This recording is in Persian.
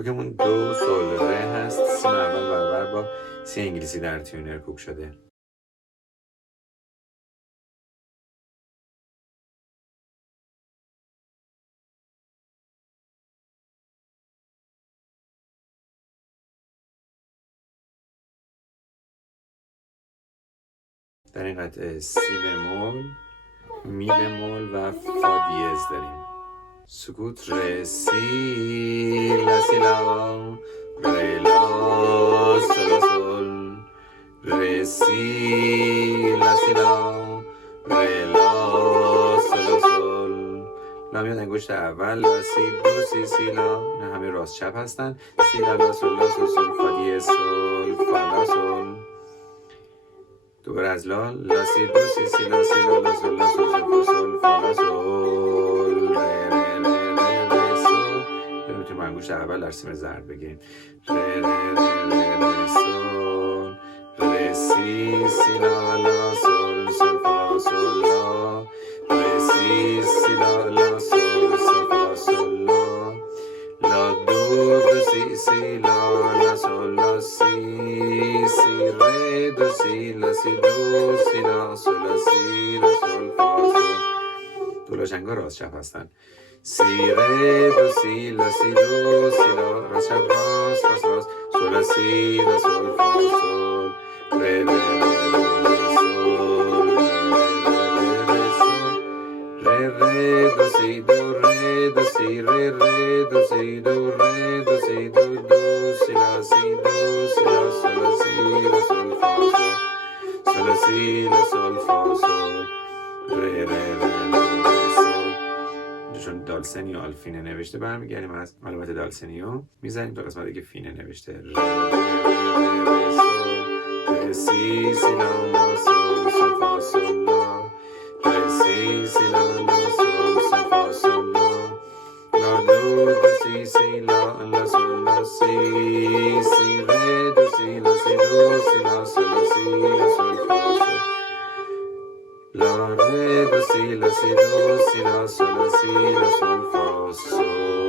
کوکمون دو سول ره هست. سی اول برابر با سی انگلیسی در تیونر کوک شده. در این قطعه سی بمول، می بمول و فا دیز داریم. سکوت ر سی لا سی لا ر لا سول سول ر سی لا سی لا ر لا سول سول. لا میاد انگشت اول، لا سی دو سی سی لا، اینا همه راست چپ هستن. سی لا لا سول لا سول سول فا دیز سول فا لا سول. دوباره از لا، لا سی دو سی سی لا سی لا لا سول لا سول سول فا سول فا لا سول ر ر ر ر سول. یا میتونیم انگشت اول در سیم ضرب بگیریم. ر ر ر ر سول ر سی سی لا لا سول سول فا سول لا ر سی سی لا لا سول سول فا سول لا لا دو دو سی سی لا لا سول لا سی سی ر دو سی لا سی دو سی لا سول لا سی لا سول فا سول. دولاشنگا راست چپ هستن. سی ر دو سی لا سی دو سی لا راست چپ راست راست راست سول لا سی لا سول فا سول ر ر ر سول ر ر دو سی دو ر دو سی ر ر دو سی دو ر دو سی دو دو سی لا سی دو سی لا سول لا سی لا سول فا سول سول لا سی لا سول فا سول ر ر ر سول. چون دالسنی و آلفینه نوشته برمیگردیم از علامت دالسنیو میزنیم تا قسمتی که فینه نوشته. ر ر سول سی سی لا لا سول سول فا سول لا ر سی سی لا لا سول سول فا سول لا لا دو دو سی سی لا لا سول لا سی سی ر دو سی لا سی دو سی لا سول لا سی لا سول فا سول لا ر دو سی لا سی دو سی لا سول لا سی لا سول فا سول.